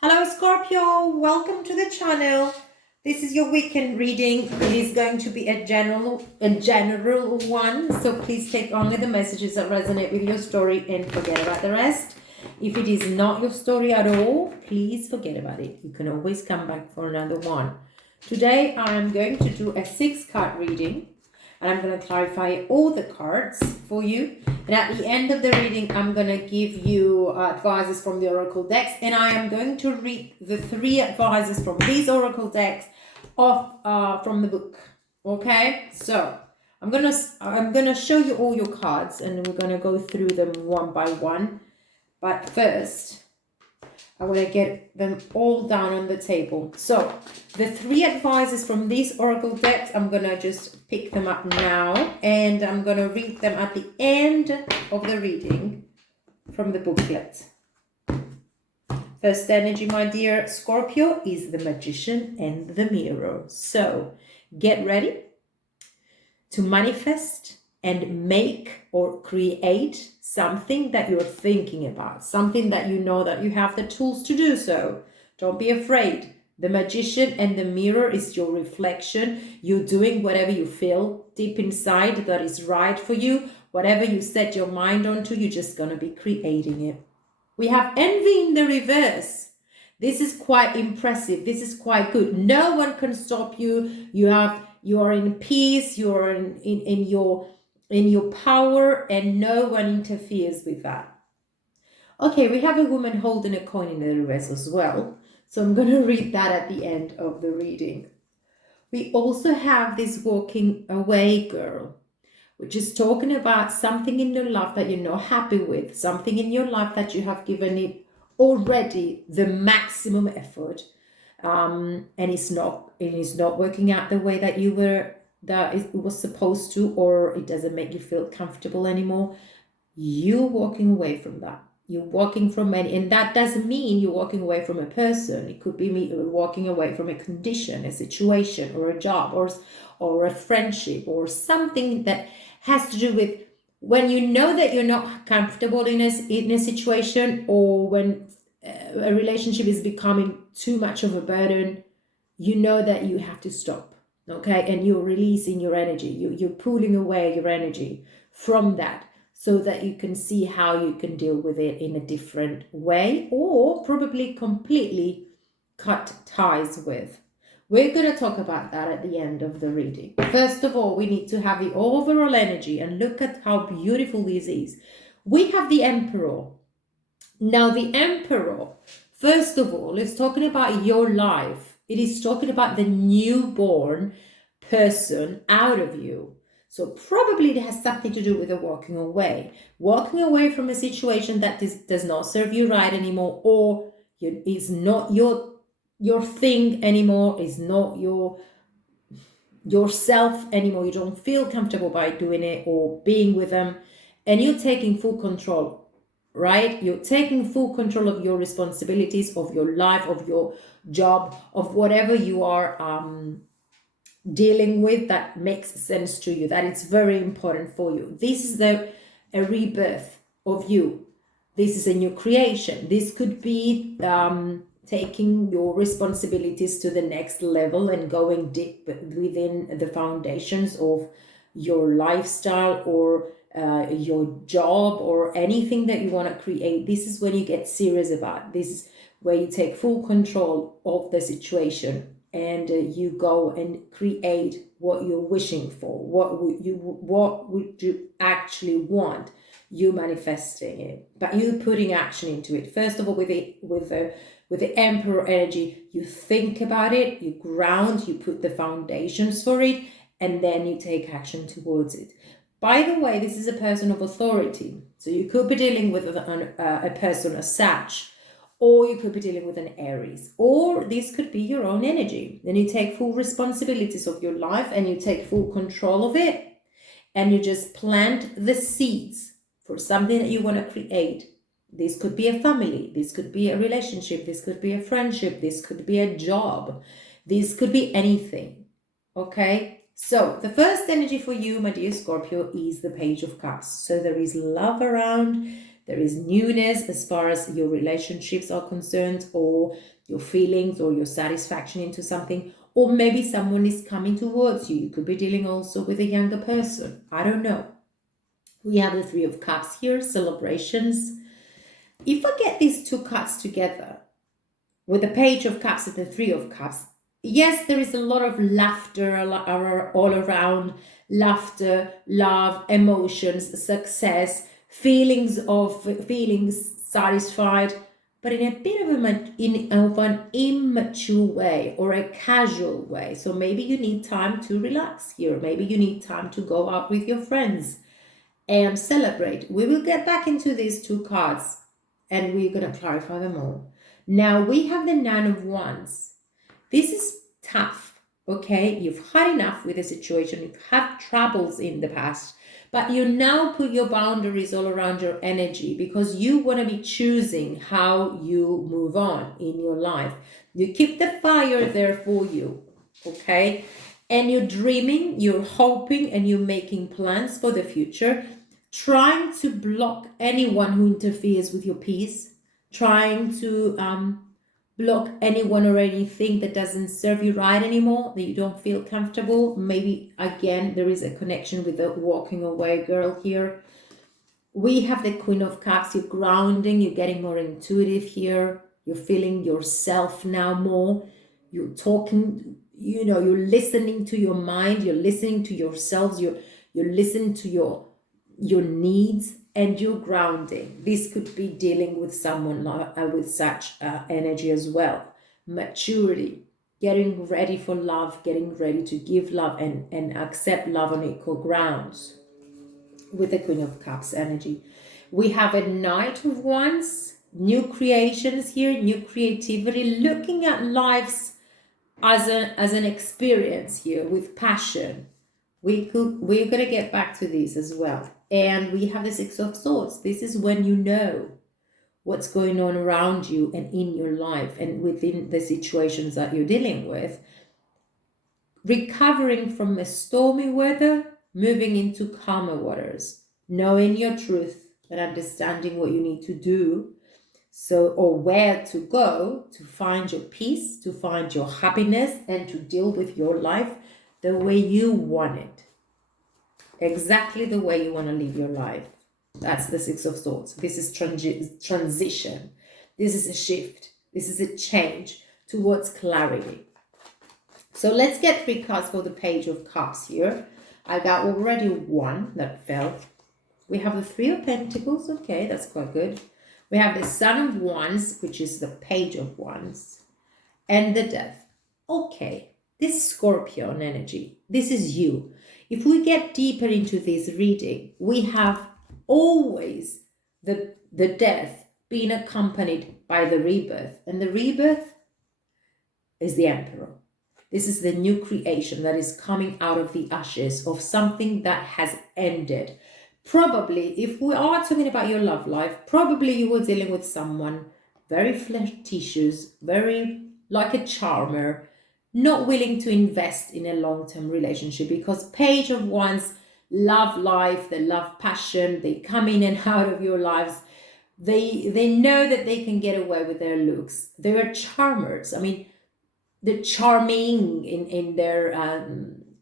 Hello Scorpio, welcome to the channel. This is your weekend reading. It is going to be a general one, so please take only the messages that resonate with your story and forget about the rest. If it is not your story at all, please forget about it. You can always come back for another one. Today I am going to do a 6-card reading, and I'm going to clarify all the cards for you. And at the end of the reading, I'm going to give you advices from the Oracle decks. And I am going to read the 3 advices from these Oracle decks from the book. Okay? So I'm gonna show you all your cards, and we're going to go through them one by one. But first, I want to get them all down on the table. So the 3 advices from these Oracle decks, I'm going to just pick them up now. And I'm going to read them at the end of the reading from the booklet. First energy, my dear Scorpio, is the Magician and the Mirror. So get ready to manifest and make or create something that you're thinking about, something that you know that you have the tools to do so. Don't be afraid. The Magician and the Mirror is your reflection. You're doing whatever you feel deep inside that is right for you. Whatever you set your mind onto, you're just going to be creating it. We have envy in the reverse. This is quite impressive. This is quite good. No one can stop you. You are in peace. You are in your power, and no one interferes with that. Okay, we have a woman holding a coin in the reverse as well. So I'm going to read that at the end of the reading. We also have this walking away girl, which is talking about something in your life that you're not happy with, something in your life that you have given it already the maximum effort, and it's not working out the way that it was supposed to, or it doesn't make you feel comfortable anymore. You're walking away from that. You're walking from and that doesn't mean you're walking away from a person. It could be walking away from a condition, a situation, or a job, or a friendship, or something that has to do with when you know that you're not comfortable in a situation, or when a relationship is becoming too much of a burden. You know that you have to stop. Okay, and you're releasing your energy. You're pulling away your energy from that, so that you can see how you can deal with it in a different way, or probably completely cut ties with. We're going to talk about that at the end of the reading. First of all, we need to have the overall energy and look at how beautiful this is. We have the Emperor. Now, the Emperor, first of all, is talking about your life. It is talking about the newborn person out of you. So probably it has something to do with the walking away from a situation that does not serve you right anymore, or is not your thing anymore, is not yourself anymore. You don't feel comfortable by doing it or being with them, and you're taking full control, right? You're taking full control of your responsibilities, of your life, of your job, of whatever you are dealing with that makes sense to you, that it's very important for you. This is a rebirth of you. This is a new creation. This could be taking your responsibilities to the next level and going deep within the foundations of your lifestyle, or your job, or anything that you want to create. This is when you get serious about. This is where you take full control of the situation, and you go and create what you're wishing for. What would you actually want? You manifesting it, but you putting action into it. First of all, with the Emperor energy, you think about it, you ground, you put the foundations for it, and then you take action towards it. By the way, this is a person of authority, so you could be dealing with a person as such, or you could be dealing with an Aries, or this could be your own energy. Then you take full responsibilities of your life, and you take full control of it, and you just plant the seeds for something that you want to create. This could be a family, this could be a relationship, this could be a friendship, this could be a job, this could be anything. Okay, so the first energy for you, my dear Scorpio, is the Page of Cups. So there is love around. There is newness as far as your relationships are concerned, or your feelings or your satisfaction into something, or maybe someone is coming towards you. You could be dealing also with a younger person. I don't know. We have the Three of Cups here, celebrations. If I get these two cards together with the Page of Cups and the Three of Cups, yes, there is a lot of laughter all around, laughter, love, emotions, success, feelings satisfied, but in a bit of an immature way or a casual way. So maybe you need time to relax here. Maybe you need time to go out with your friends and celebrate. We will get back into these two cards and we're going to clarify them all. Now we have the Nine of Wands. This is tough, okay? You've had enough with the situation. You've had troubles in the past, but you now put your boundaries all around your energy because you want to be choosing how you move on in your life. You keep the fire there for you, okay? And you're dreaming, you're hoping, and you're making plans for the future, trying to block anyone who interferes with your peace, trying to block anyone or anything that doesn't serve you right anymore, that you don't feel comfortable. Maybe, again, there is a connection with the walking away girl here. We have the Queen of Cups. You're grounding, you're getting more intuitive here. You're feeling yourself now more. You're talking, you're listening to your mind. You're listening to yourselves. You're listening to your needs, and you're grounding. This could be dealing with someone with such energy as well. Maturity, getting ready for love, getting ready to give love and accept love on equal grounds with the Queen of Cups energy. We have a Knight of Wands, new creations here, new creativity, looking at lives as an experience here with passion. We're going to get back to this as well. And we have the Six of Swords. This is when you know what's going on around you and in your life and within the situations that you're dealing with. Recovering from a stormy weather, moving into calmer waters, knowing your truth and understanding what you need to do, or where to go to find your peace, to find your happiness, and to deal with your life the way you want it. Exactly the way you want to live your life. That's the Six of Swords. This is transition. This is a shift. This is a change towards clarity. So let's get 3 cards for the Page of Cups here. I got already one that fell. We have the Three of Pentacles. Okay, that's quite good. We have the Sun of Wands, which is the Page of Wands, and the Death. Okay, this is Scorpion energy. This is you. If we get deeper into this reading, we have always the death being accompanied by the rebirth. And the rebirth is the Emperor. This is the new creation that is coming out of the ashes of something that has ended. Probably, if we are talking about your love life, probably you were dealing with someone very flirtatious, very like a charmer, not willing to invest in a long-term relationship, because Page of Wands, love life, they love passion, they come in and out of your lives. They know that they can get away with their looks. They're charmers. I mean, they're charming in their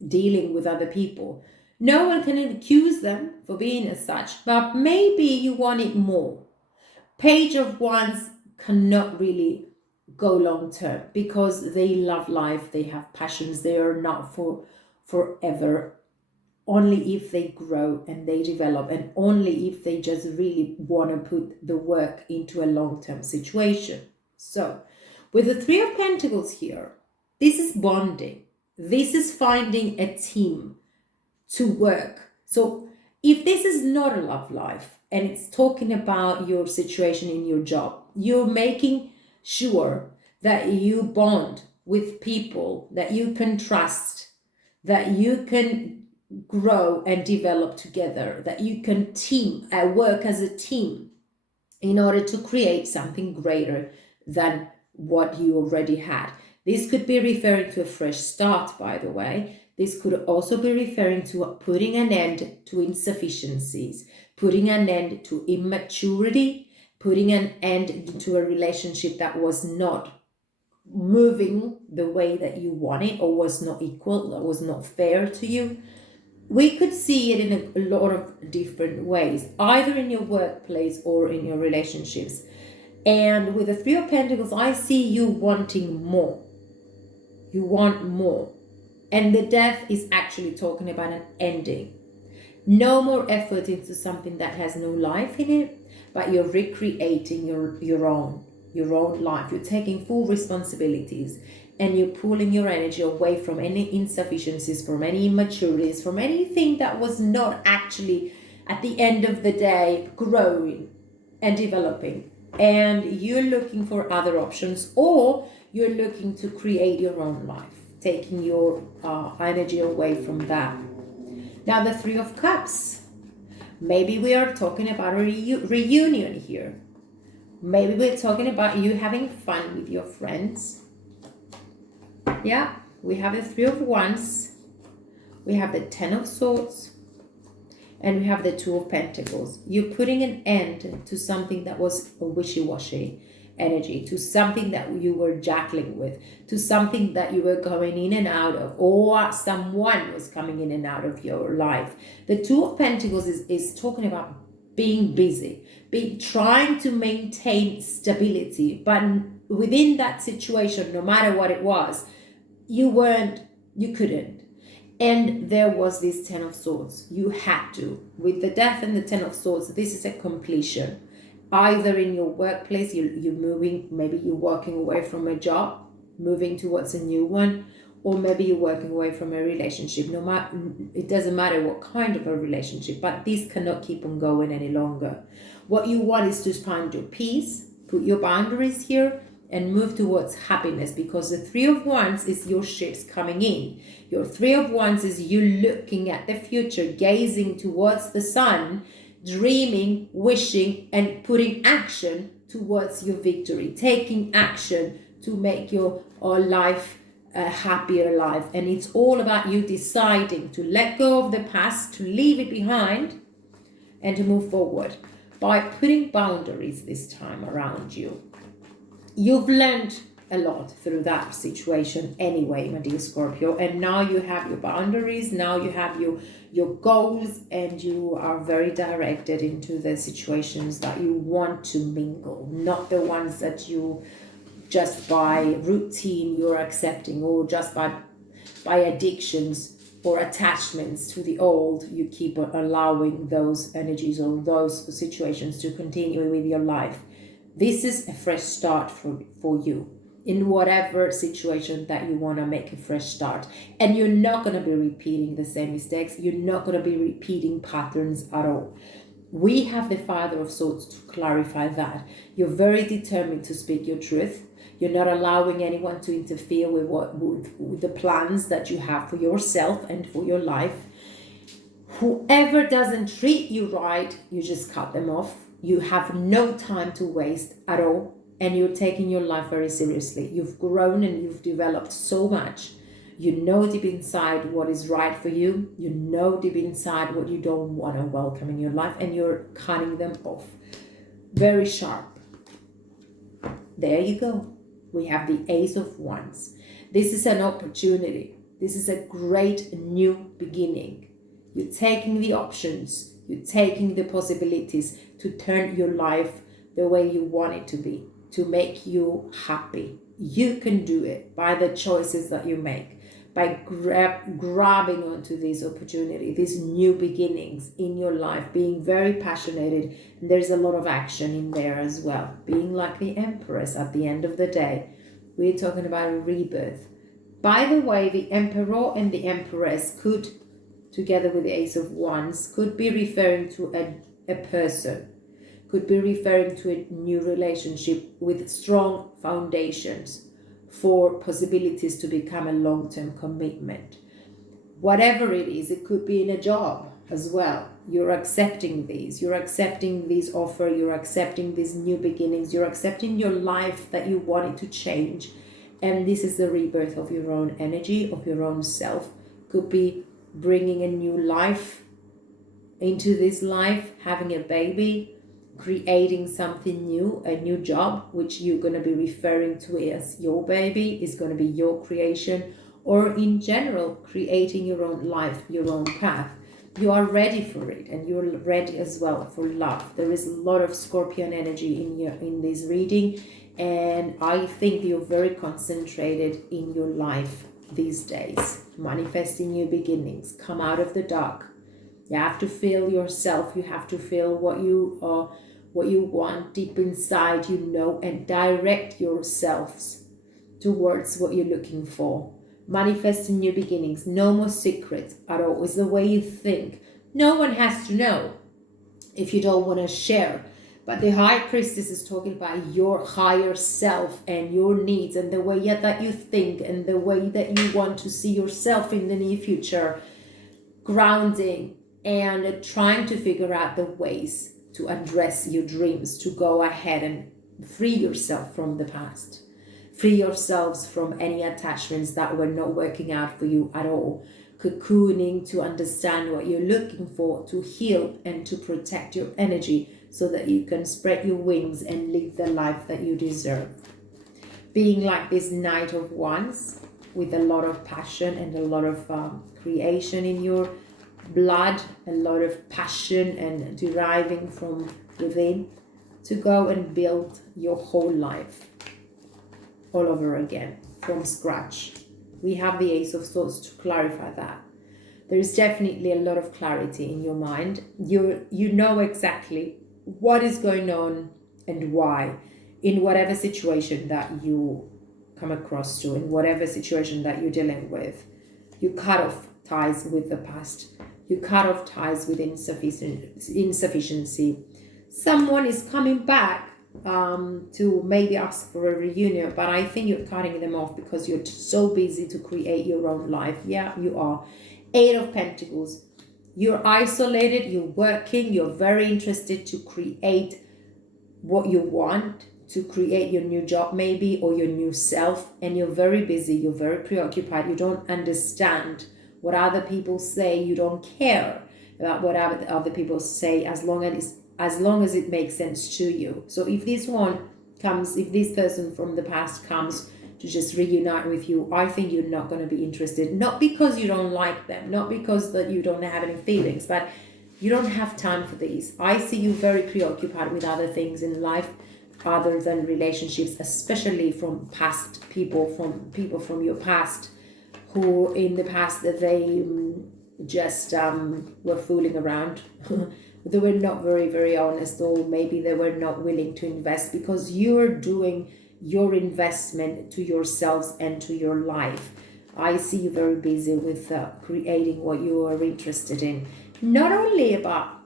dealing with other people. No one can accuse them for being as such, but maybe you want it more. Page of Wands cannot really go long term because they love life, they have passions, they are not for forever. Only if they grow and they develop, and only if they just really want to put the work into a long-term situation. So with the Three of Pentacles here, this is bonding. This is finding a team to work. So if this is not a love life and it's talking about your situation in your job, you're making sure that you bond with people that you can trust, that you can grow and develop together, that you can work as a team in order to create something greater than what you already had. This could be referring to a fresh start, by the way. This could also be referring to putting an end to insufficiencies, putting an end to immaturity, putting an end to a relationship that was not moving the way that you wanted, or was not equal, or was not fair to you. We could see it in a lot of different ways, either in your workplace or in your relationships. And with the Three of Pentacles, I see you wanting more. You want more. And the Death is actually talking about an ending. No more effort into something that has no life in it, but you're recreating your own life. You're taking full responsibilities, and you're pulling your energy away from any insufficiencies, from any immaturities, from anything that was not actually, at the end of the day, growing and developing. And you're looking for other options, or you're looking to create your own life, taking your energy away from that. Now, the Three of Cups. Maybe we are talking about a reunion here. Maybe we're talking about you having fun with your friends. Yeah, we have the Three of Wands. We have the Ten of Swords. And we have the Two of Pentacles. You're putting an end to something that was a wishy-washy energy, to something that you were juggling with, to something that you were going in and out of, or someone was coming in and out of your life. The Two of Pentacles is talking about being busy, trying to maintain stability, but within that situation, no matter what it was, you couldn't. And there was this Ten of Swords. You had to. With the Death and the Ten of Swords, this is a completion. Either in your workplace, you're moving, maybe you're walking away from a job, moving towards a new one, or maybe you're walking away from a relationship. No matter, it doesn't matter what kind of a relationship, but this cannot keep on going any longer. What you want is to find your peace, put your boundaries here, and move towards happiness, because the Three of Wands is your ships coming in. Your Three of Wands is you looking at the future, gazing towards the sun, dreaming, wishing, and putting action towards your victory, taking action to make your life a happier life. And it's all about you deciding to let go of the past, to leave it behind, and to move forward by putting boundaries this time around you. You've learned a lot through that situation anyway, my dear Scorpio, and now you have your boundaries, now you have your goals, and you are very directed into the situations that you want to mingle, not the ones that you just by routine you're accepting, or just by addictions or attachments to the old, you keep allowing those energies or those situations to continue with your life. This is a fresh start for you in whatever situation that you want to make a fresh start. And you're not going to be repeating the same mistakes. You're not going to be repeating patterns at all. We have the Father of Swords to clarify that. You're very determined to speak your truth. You're not allowing anyone to interfere with the plans that you have for yourself and for your life. Whoever doesn't treat you right, you just cut them off. You have no time to waste at all, and you're taking your life very seriously. You've grown and you've developed so much. You know deep inside what is right for you. You know deep inside what you don't want to welcome in your life, and you're cutting them off. Very sharp. There you go. We have the Ace of Wands. This is an opportunity. This is a great new beginning. You're taking the options. You're taking the possibilities to turn your life the way you want it to be, to make you happy. You can do it by the choices that you make, by grabbing onto this opportunity, these new beginnings in your life, being very passionate. And there's a lot of action in there as well. Being like the Empress at the end of the day. We're talking about a rebirth. By the way, the Emperor and the Empress could, together with the Ace of Wands, could be referring to a person, could be referring to a new relationship with strong foundations for possibilities to become a long-term commitment. Whatever it is, it could be in a job as well. You're accepting these. You're accepting this offer. You're accepting these new beginnings. You're accepting your life that you wanted to change. And this is the rebirth of your own energy, of your own self, could be bringing a new life into this life, having a baby, creating something new, a new job, which you're going to be referring to as your baby, is going to be your creation, or in general, creating your own life, your own path. You are ready for it, and you're ready as well for love. There is a lot of Scorpion energy in this reading, and I think you're very concentrated in your life these days. Manifesting new beginnings, come out of the dark. You have to feel yourself. You have to feel what you want deep inside, and direct yourselves towards what you're looking for. Manifesting new beginnings. No more secrets at all. It's the way you think. No one has to know if you don't want to share. But the High Priestess is talking about your higher self and your needs and the way that you think and the way that you want to see yourself in the near future. Grounding and trying to figure out the ways to address your dreams, to go ahead and free yourself from the past. Free yourselves from any attachments that were not working out for you at all. Cocooning to understand what you're looking for, to heal and to protect your energy so that you can spread your wings and live the life that you deserve. Being like this Knight of Wands with a lot of passion and a lot of creation in your blood, a lot of passion and deriving from within, to go and build your whole life all over again from scratch. We have the Ace of Swords to clarify that. There is definitely a lot of clarity in your mind. You know exactly what is going on and why in whatever situation that you come across to, in whatever situation that you're dealing with. You cut off ties with the past. You cut off ties with insufficiency. Someone is coming back to maybe ask for a reunion, but I think you're cutting them off because you're so busy to create your own life. Yeah, you are. Eight of Pentacles. You're isolated, you're working, you're very interested to create what you want, to create your new job maybe, or your new self, and you're very busy, you're very preoccupied, you don't understand what other people say, you don't care about what other people say as long as it makes sense to you. So if this person from the past comes to just reunite with you, I think you're not going to be interested. Not because you don't like them, not because that you don't have any feelings, but you don't have time for these. I see you very preoccupied with other things in life other than relationships, especially from past people from your past, who in the past that they just were fooling around. They were not very, very honest, or maybe they were not willing to invest, because you're doing your investment to yourselves and to your life. I see you very busy with creating what you are interested in, not only about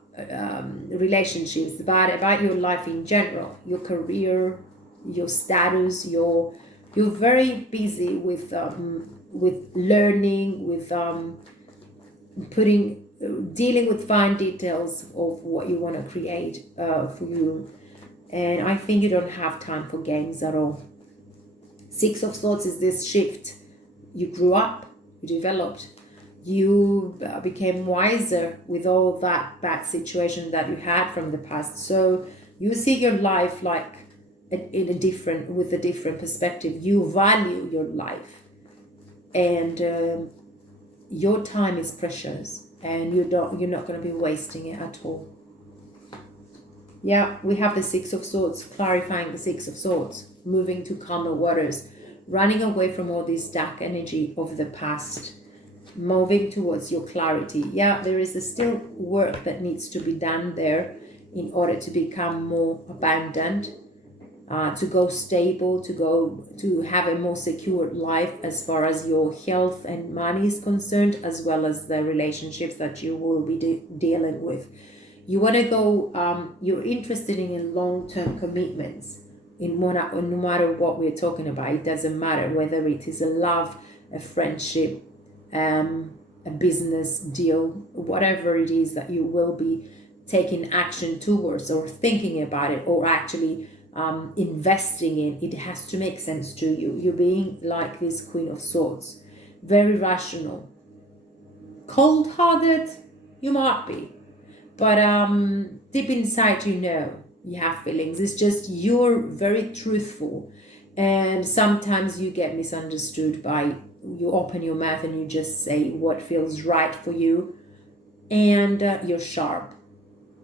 relationships, but about your life in general, your career, your status. You're very busy with learning, with dealing with fine details of what you want to create for you. And I think you don't have time for games at all. Six of Swords is this shift. You grew up, you developed, you became wiser with all that bad situation that you had from the past. So you see your life like with a different perspective. You value your life, and your time is precious, and you're not going to be wasting it at all. Yeah, we have the Six of Swords, clarifying the Six of Swords, moving to calmer waters, running away from all this dark energy of the past, moving towards your clarity. Yeah, there is still work that needs to be done there in order to become more abundant, to go stable, to have a more secure life as far as your health and money is concerned, as well as the relationships that you will be dealing with. You want to go, you're interested in long-term commitments no matter what we're talking about. It doesn't matter whether it is a love, a friendship, a business deal, whatever it is that you will be taking action towards, or thinking about it, or actually investing in. It has to make sense to you. You're being like this Queen of Swords, very rational, Cold-hearted, you might be. But deep inside, you know you have feelings. It's just you're very truthful. And sometimes you get misunderstood by you open your mouth and you just say what feels right for you. And you're sharp.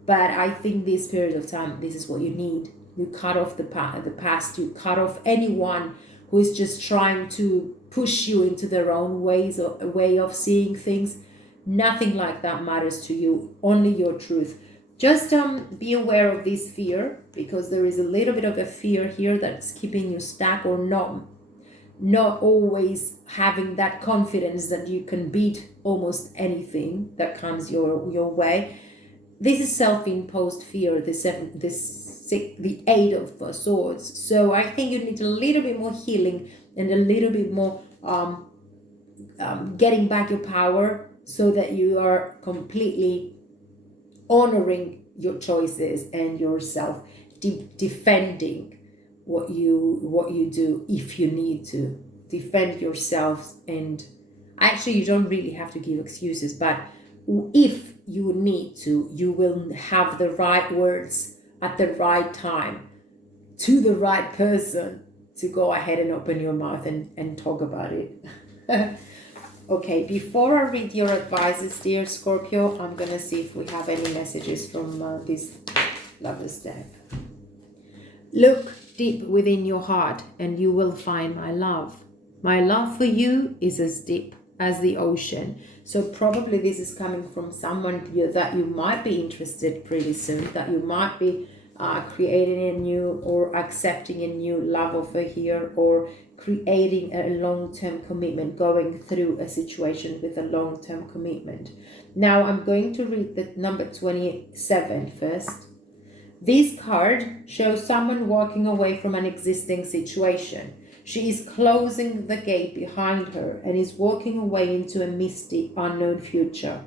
But I think this period of time, this is what you need. You cut off the past. You cut off anyone who is just trying to push you into their own ways or way of seeing things. Nothing like that matters to you, only your truth. Just be aware of this fear, because there is a little bit of a fear here that's keeping you stuck, or not always having that confidence that you can beat almost anything that comes your way. This is self-imposed fear, the Eight of Swords. So I think you need a little bit more healing and a little bit more getting back your power, so that you are completely honoring your choices and yourself, defending what you do. If you need to defend yourselves, and actually you don't really have to give excuses, but if you need to, you will have the right words at the right time to the right person to go ahead and open your mouth and talk about it. Okay, before I read your advices, dear Scorpio, I'm going to see if we have any messages from this Lover's deck. Look deep within your heart and you will find my love. My love for you is as deep as the ocean. So probably this is coming from someone that you might be interested pretty soon, that you might be creating a new or accepting a new love offer here, or creating a long-term commitment, going through a situation with a long-term commitment. Now I'm going to read the number 27 first. This card shows someone walking away from an existing situation. She is closing the gate behind her and is walking away into a misty, unknown future.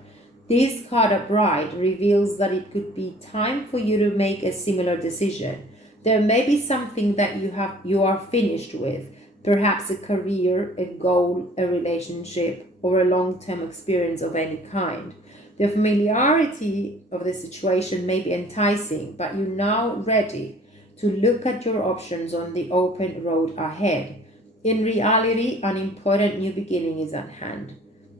This card upright reveals that it could be time for you to make a similar decision. There may be something that you are finished with, perhaps a career, a goal, a relationship, or a long-term experience of any kind. The familiarity of the situation may be enticing, but you're now ready to look at your options on the open road ahead. In reality, an important new beginning is at hand.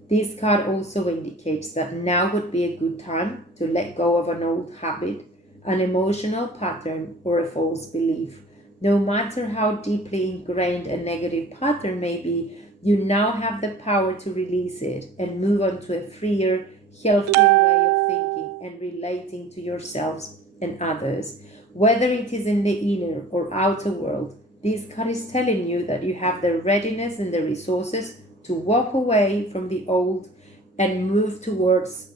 This card also indicates that now would be a good time to let go of an old habit, an emotional pattern, or a false belief. No matter how deeply ingrained a negative pattern may be, you now have the power to release it and move on to a freer, healthier way of thinking and relating to yourselves and others. Whether it is in the inner or outer world, this card is telling you that you have the readiness and the resources to walk away from the old and move towards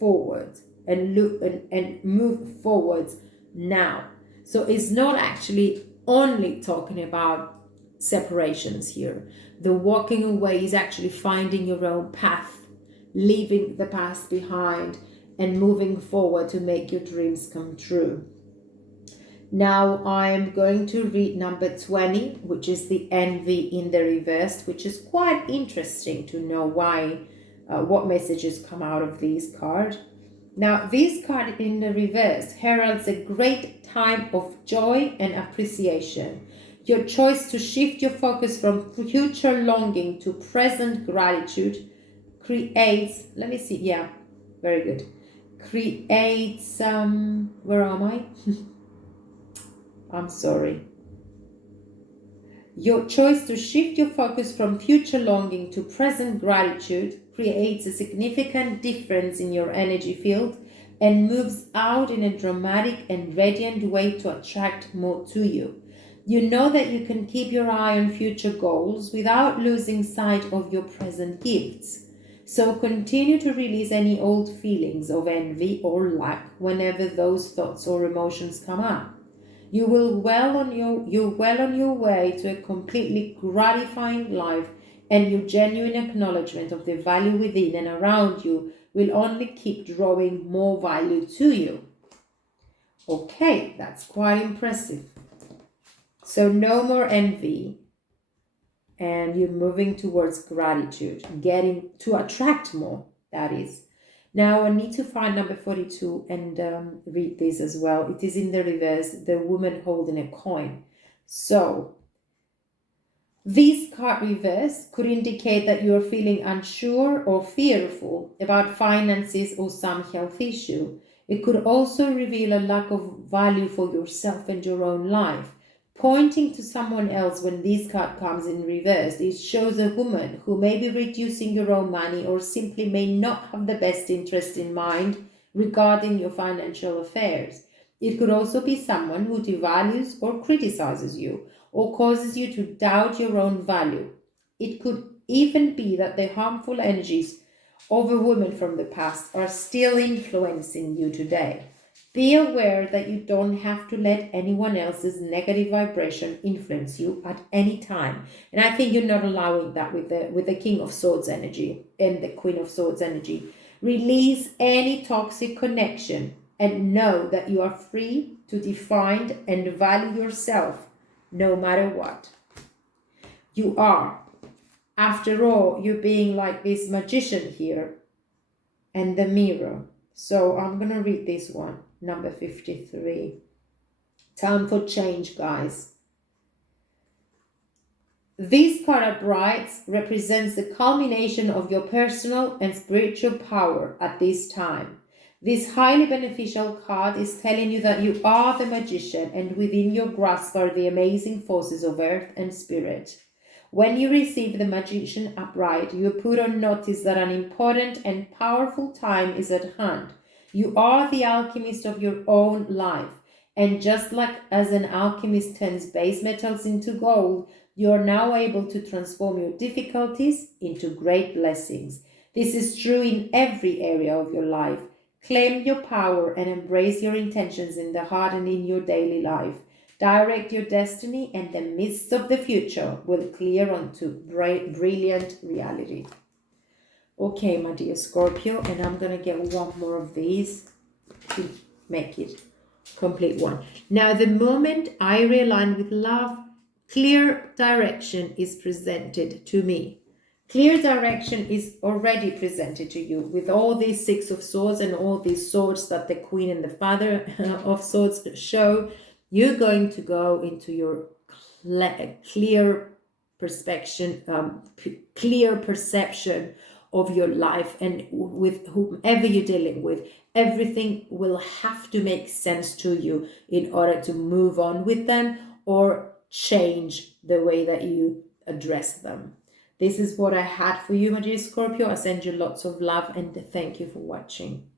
forward and look and move forwards now. So it's not actually only talking about separations here. The walking away is actually finding your own path, leaving the past behind and moving forward to make your dreams come true. Now I am going to read number 20, which is the envy in the reverse, which is quite interesting to know why, what messages come out of this card. Now this card in the reverse heralds a great time of joy and appreciation. Your choice to shift your focus from future longing to present gratitude creates, let me see, yeah, very good. Creates, where am I? I'm sorry. Your choice to shift your focus from future longing to present gratitude creates a significant difference in your energy field and moves out in a dramatic and radiant way to attract more to you. You know that you can keep your eye on future goals without losing sight of your present gifts. So continue to release any old feelings of envy or lack whenever those thoughts or emotions come up. You're well on your way to a completely gratifying life, and your genuine acknowledgement of the value within and around you will only keep drawing more value to you. Okay, that's quite impressive. So no more envy, and you're moving towards gratitude, getting to attract more. that is. Now I need to find number 42 and read this as well. It is in the reverse, the woman holding a coin. So this card reverse could indicate that you're feeling unsure or fearful about finances or some health issue. It could also reveal a lack of value for yourself and your own life. Pointing to someone else when this card comes in reverse, it shows a woman who may be reducing your own money or simply may not have the best interest in mind regarding your financial affairs. It could also be someone who devalues or criticizes you or causes you to doubt your own value. It could even be that the harmful energies of a woman from the past are still influencing you today. Be aware that you don't have to let anyone else's negative vibration influence you at any time. And I think you're not allowing that with the King of Swords energy and the Queen of Swords energy. Release any toxic connection and know that you are free to define and value yourself no matter what. You are. After all, you're being like this magician here and the mirror. So I'm going to read this one, number 53. Time for change, guys. This card upright represents the culmination of your personal and spiritual power at this time. This highly beneficial card is telling you that you are the magician and within your grasp are the amazing forces of earth and spirit. When you receive the magician upright, you are put on notice that an important and powerful time is at hand. You are the alchemist of your own life. And just like as an alchemist turns base metals into gold, you are now able to transform your difficulties into great blessings. This is true in every area of your life. Claim your power and embrace your intentions in the heart and in your daily life. Direct your destiny, and the mists of the future will clear onto brilliant reality. Okay, my dear Scorpio, and I'm going to get one more of these to make it complete one. Now, the moment I realign with love, clear direction is presented to me. Clear direction is already presented to you with all these Six of Swords and all these swords that the Queen and the Father of Swords show. You're going to go into your clear perception of your life, and with whomever you're dealing with, everything will have to make sense to you in order to move on with them or change the way that you address them. This is what I had for you, my dear Scorpio. I send you lots of love and thank you for watching.